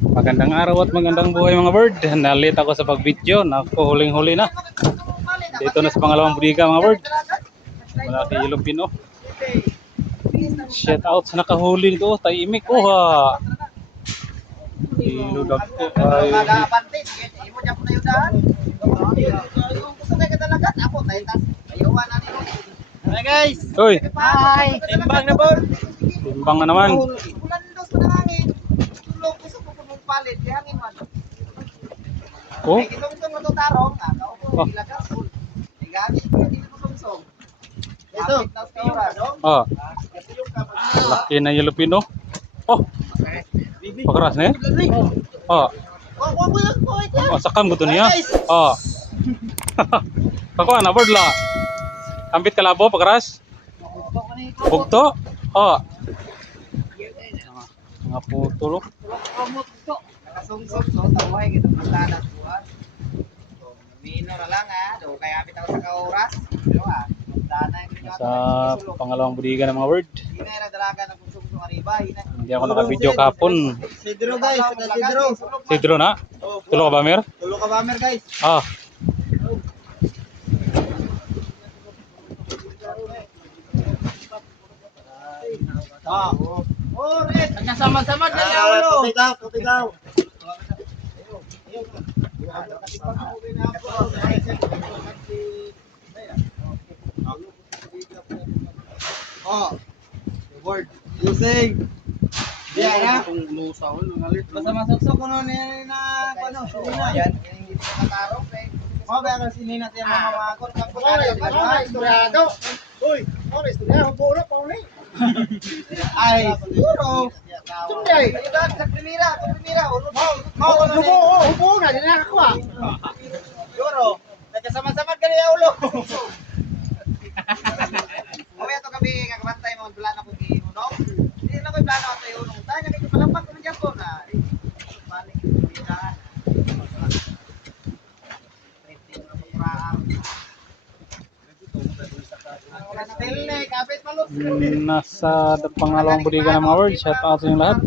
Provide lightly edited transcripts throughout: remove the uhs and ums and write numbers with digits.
Magandang araw at magandang buhay mga bird. Nalit ako sa pag-video. Naku, huling-huli na. Dito na sa pangalawang budiga mga bird. Malaki yellow pin oh. Shout out sa nakahuli nito. Taimik oh ha. Iludag ko ay. Hi guys! Hoy, Hi! Timbang na bol! timbang na naman. Oh, oh. Laki na yellow pin oh. Oh, pagkeras na eh. Oh, oh sakam ko to niya. Oh. Kakuha na bird la. Ambit kalabo pagkeras. Bugto. Oh. Mga puto lo. Sa pangalawang budiga ng mga bird. Hindi ako naka-video kahapon. Sidro guys! Sidro! Sidro na? Tulo ka ba, Mer? Tulo ka ba, Mer guys? Ah. Ah. Oh, red! Nagkasama-sama na yung ulo! Kapigaw! Kapigaw! Oh, word using. Diyan na. Basta masukso ko nun na ano, yan. Mo ba ang sinina siya mga kon kang pagkara. Istorado. Uy, ano istorya ko puro pa uli. Ay, puro. Tunday. Ayudan sa primera, Ubo na din ako ah. Yoro, nagkasama-sama ka niya ulo. Oya to gabi kakabantay mo plano ko di uno. Di na ko plano ato uno. Tanya kay palampak ko diyan ko na. Balik kita. Nasa pangalawang budiga ng mga bird. Shout out sa inyo lahat.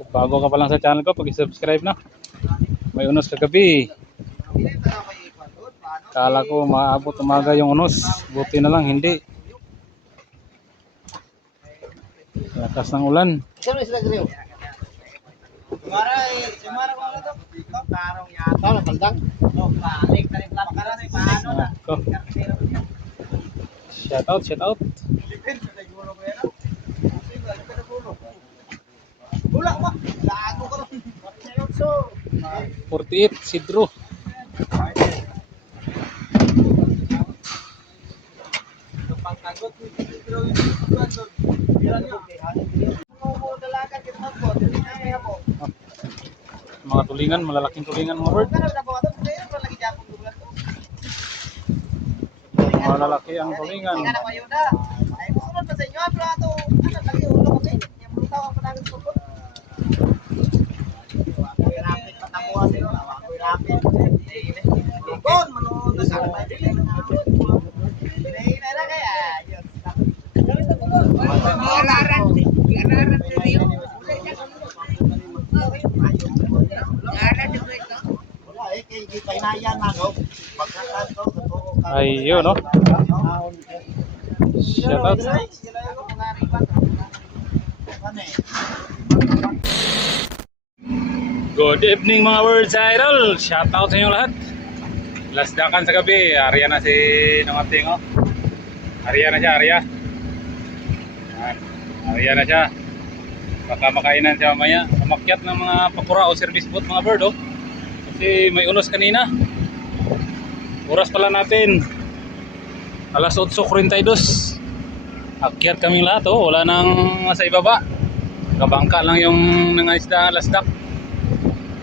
Kung bago ka pa lang sa channel ko, pag-subscribe na. May unos kagabi. Kala ko maabot umaga yung unos. Buti na lang hindi. Lakas ng ulan. Sino sila griyo? Sumara ko ano to? Tarong yata. Tarong kaldang? No, balik na rin plano para sa paano na. Shout out, shout out. Bulak mo. Lago ko rin. 48 Sidro. Mga tulingan, malalaking tulingan mga bird. Malalaki ang tulingan. Ayun no. Shout out. Good evening mga birds idol. Shout out sa inyo lahat. Lasdakan sa gabi. Arya na si Nongating oh. Arya na siya, Arya. Arya na siya. Baka makainan siya mamaya. Umakyat ng mga pakura o service boat mga bird oh. Kasi may unos kanina. Oras pala natin alas 8:42. Akyat kaming lahat oh. Wala nang sa ibaba. Kabangka lang yung nangisda lasdak.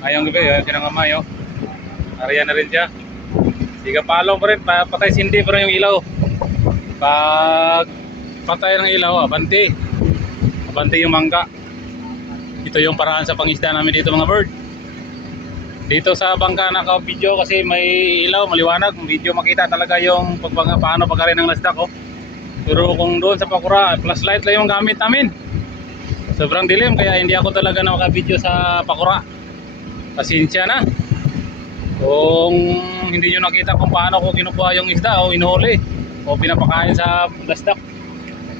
Ayong gabi, sinangamay oh. Arya na rin siya. Siga palong pa rin, patay sindi pa rin yung ilaw. Pag patay ng ilaw, abanti. Abanti yung mangga. Ito yung paraan sa pangisda namin dito mga bird. Dito sa bangka naka-video kasi may ilaw, maliwanag. Video makita talaga yung paano pagkari ng lasdak oh. Pero kung doon sa pakura, flashlight lang yung gamit namin. Sobrang dilim kaya hindi ako talaga na maka-video sa pakura. pasensya na. Kung hindi nyo nakita kung paano ko kinukuha yung isda o inuhuli o pinapakain sa plastic,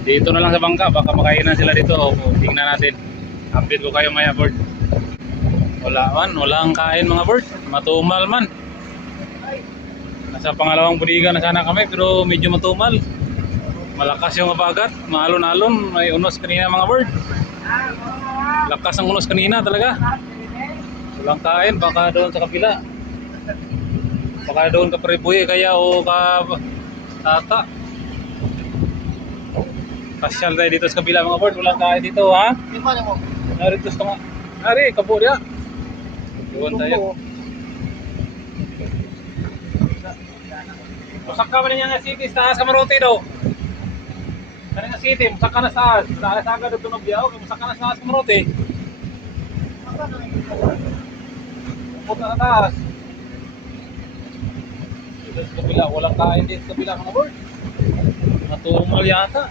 dito na lang sa bangka, baka makainan sila dito. O tingnan natin, update ko kayo maya, bird. Walang kain mga bird, matumal man. Nasa pangalawang budiga na sana kami pero medyo matumal. Malakas yung abagat, maalon-alon, may unos kanina mga bird. Lakas ang unos kanina talaga. Walang kain, baka doon sa kapila. Baka doon ka Paribuye kaya o ka Tata. Pasyal tayo dito sa kabila mga bird, walang kain dito ha. Yung paano mo? Narito sa mga, nari, kabo dia. Iwan tayo. Musak ka ba niya nga city, taas ka marote daw. Kani nga city, musak ka na sa taas. Taas ka na tunog diyaw, musak ka na sa taas ka marote. Pupunta sa taas. Dito sa kabila, walang kain dito sa kabila mga bird. Natumal yata.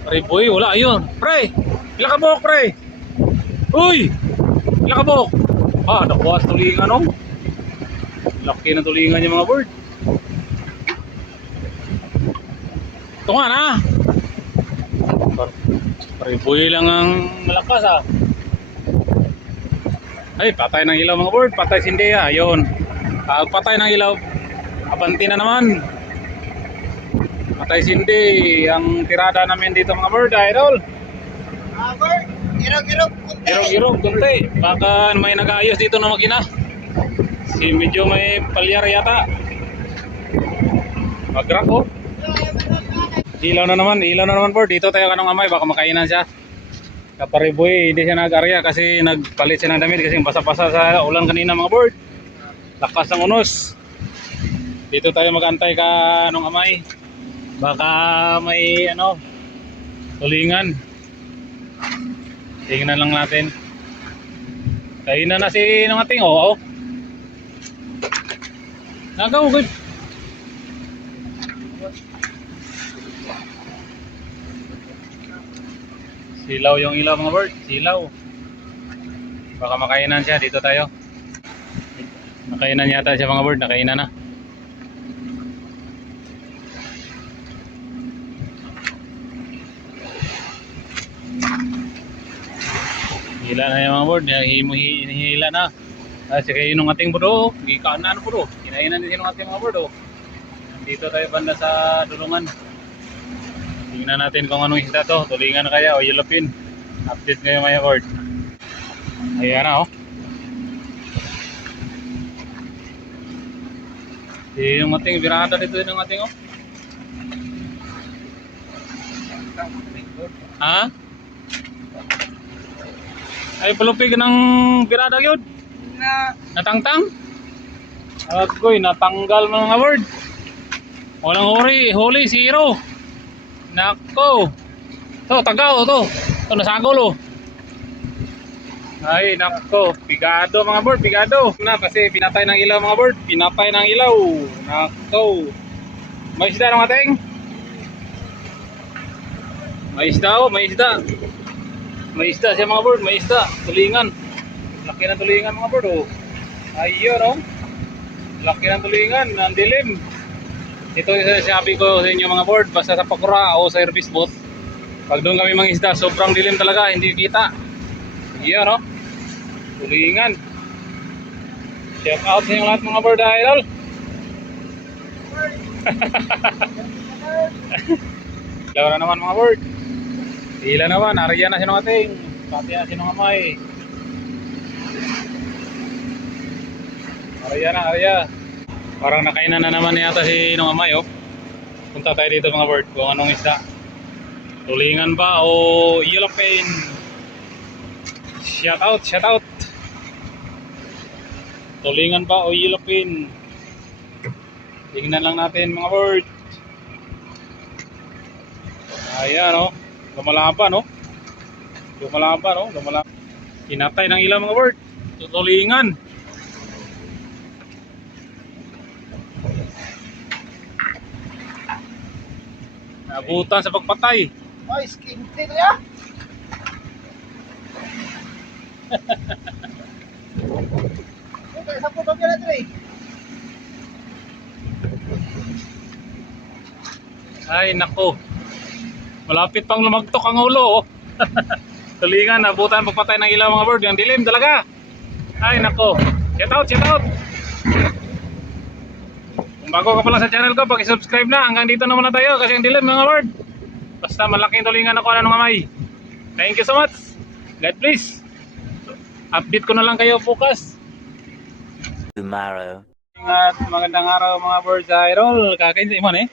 Pre boy, wala ayun. Pre, pila ka buhok pre. Uy, pila ka buhok. Ah, nakuha sa tulingan oh. Laki na tulingan yung mga bird. Ito nga na. Pariboy lang ang malakas ah. Ay, patay ng ilaw mga bird. Patay sindi ah. Ayun. Pag patay ng ilaw, abanti na naman. Patay sindi. Ang tirada namin dito mga bird, idol. Bird, irog-irog, kunti. Irog-irog, kunti. Baka may nag-aayos dito na makina. Si medyo may palyar yata. Mag-rock oh. Ilaw na naman bird. Dito tayo kanong amay, baka makainan siya. Kapariboy, hindi siya nag-arya kasi nagpalit siya ng damit kasi basa-basa sa ulan kanina mga bird. Lakas ng unos. Dito tayo mag-antay ka anong amay. Baka may ano, tulingan. Tingnan lang natin. Kainan na si nung ating oh. Nagaw good. Silaw yung ilaw mga bird, silaw. Baka makainan siya, dito tayo. Nakainan yata siya mga bird, nakainan na. Hila na yung mga bird, hila na. Kasi kayo nung ating budo, gikaan na ano budo. Kinainan din yung ating mga bird oh. Dito tayo banda sa dulungan. Tingnan natin kung anong isda to, tulingan kaya o yellowfin. Update ngayon mga bird. Ayan na oh. Yung ating birada dito yung ating oh. Ha? Ay palupig ng birada yun. Natangtang? Agoy, natanggal mga bird. Walang huli, zero. Nako. To, tagaw to. To nasagol oh. Ay, nako. Pigado mga bird, pigado. Na kasi pinatay ng ilaw mga bird, pinatay ng ilaw. Nako. May isda ng ating? May isda oh, may isda. May isda siya mga bird, may isda. Tulingan. Laki ng tulingan mga bird oh. Ayun oh. Laki ng tulingan, ang dilim. Ito yung sabi ko sa inyo mga board, basta sa pakura o sa service boat, pag doon kami mangisda, sobrang dilim talaga, hindi kita. Iyan no? Tulingan. Shout out sa inyong lahat mga board idol. Ilaw na naman mga board. Hila naman, ariyan na sinong ating. Pati na sinong amay. Ariyan na, ariyan. Parang nakainan na naman yata si nung amay oh. Punta tayo dito mga bird kung anong isda. Tulingan ba o yellowfin? Shout out, shout out. Tulingan ba o yellowfin? Tingnan lang natin mga bird. Ayan oh. Lumalaban oh. Lumalaban oh. Lumalaban. Kinatay ng ilang mga bird. Tulingan. Nabutan sa pagpatay. Ay, skin tint ya. Ay, nako. Malapit pang lumagtok ang ulo, oh. Tulingan, nabutan pagpatay ng ilaw mga bird. Yung dilim talaga. Ay, nako. Shout out, shout out. Kung bago ka pa lang sa channel ko, paki-subscribe na. Hanggang dito naman na tayo kasi ang dilim mga bird. Basta malaking tulingan ako ng kamay. Thank you so much. God bless. Update ko na lang kayo bukas. Tomorrow. Ingat, magandang araw mga birds. Idol, kakain sa iman eh.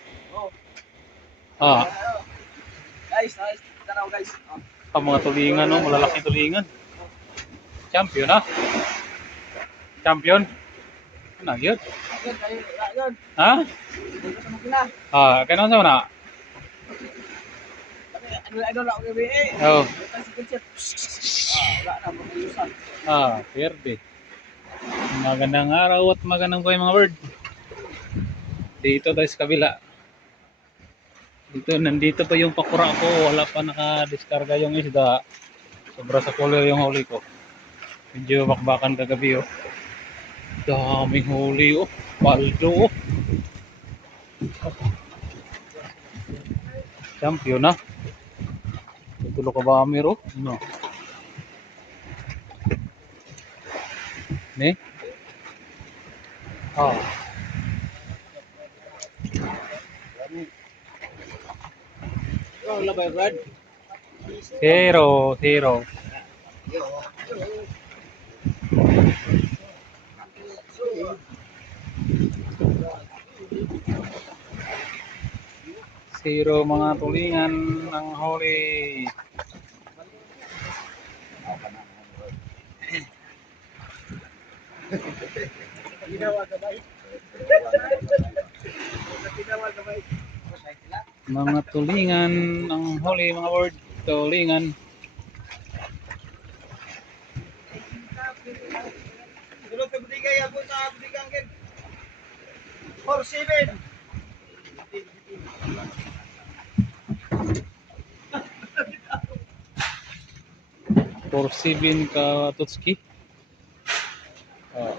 Ah, Guys, tanaw guys. ang mga tulingan, no? Malalaking tulingan. Champion, ha? Champion? Ano yun? Ayun. Ha? Dito sa makina. Ah, kaya sa una? Ano lang gabi eh. Oh. Kasi konsep. Wala na mag-ayusan. Ah, perde. Magandang araw at magandang buhay mga bird. Dito tayo sa kabila. Nandito pa yung pakura ko. Wala pa nakadiskarga yung isda. Sobra sa color yung huli ko. Medyo bakbakan kagabi, oh. Daming huli, oh. Paldo, oh. Champion, ha? Tulo ka ba, Amir, oh? No. Ne? Ah. Oh, labay Brad. Zero. Zero mga tulingan ng huli. Ginawa gabay. Ginawa gabay. Mga tulingan ng huli, mga bird. Tulingan. Dulog ka budigay ako sa budigang kin. 47. For 7 ka Tutski. Ah.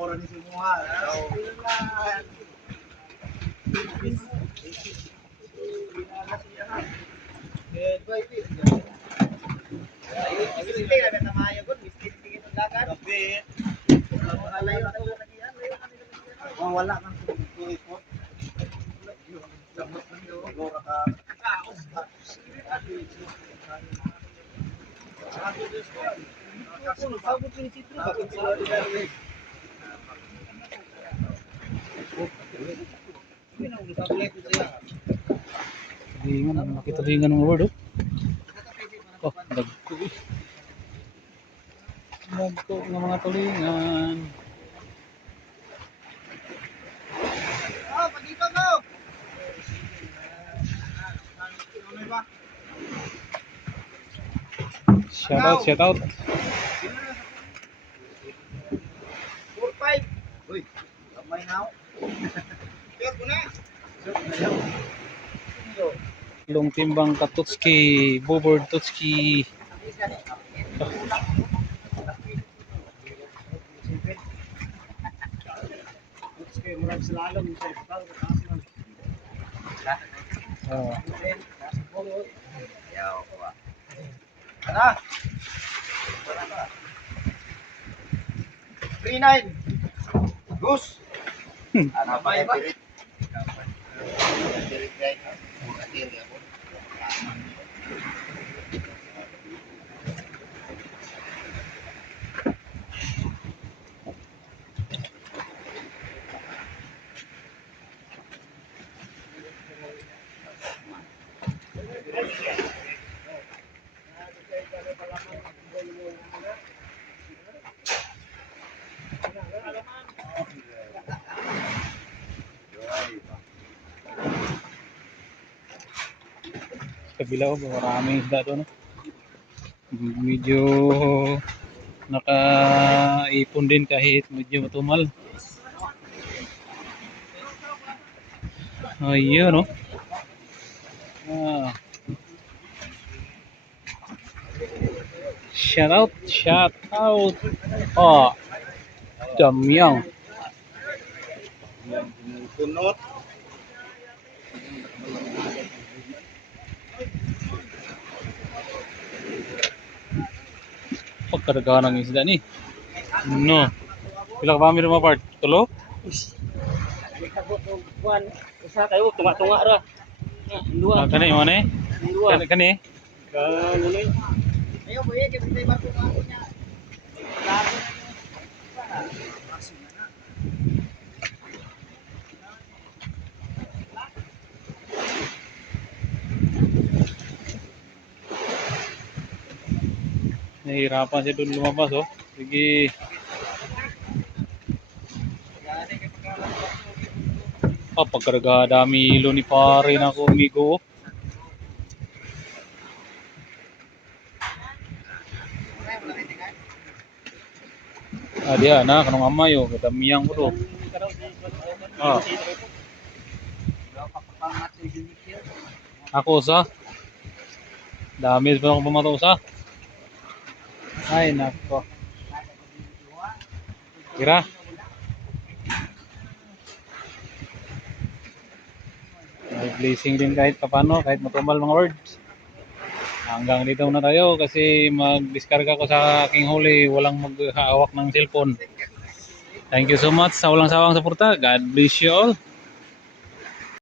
Oras ni semua. Wala kang tuipot. Tulingan, ang laki tulingan mga bird, oh. Oh, dagko eh. Dagko ng mga tulingan. Oh, pagito ko. Shout out. 4-5. Uy, kamay na ako. Tiyot ko na. Ilong timbang ka Tutski, Bobord Tutski. Murag slalom sa ipal. Oh. Ana. 39. Gus. Ano ba ba? kabila ko, maraming isda doon. Medyo nakaipon din kahit medyo matumal. Ayun, no? Ah. Shout out, shout out. Oh, Damyang. Kunot. Pagkarga ng isda ni. No. Pila ka ba mi mga part? Tulo? Kuan, usa kayo tunga-tunga ra. Ah, kani mo ni? Kani kani. Kanunay. Ayo boy, kay bitay barko ka niya. Nahihirapan siya doon lumabas, oh. Sige. Ah, pagkarga dami ilo ni pare na ko amigo. Ah, dia na kanong amay oh, kadamiyang ko do. Ah, ako sa. Dami pa akong pumato sa. Ay, nako. Kira. May blessing din kahit papano, kahit matumal mga words. Hanggang dito na tayo kasi mag-discarga ko sa aking huli, walang maghahawak ng cellphone. Thank you so much sa walang sawang suporta. God bless you all.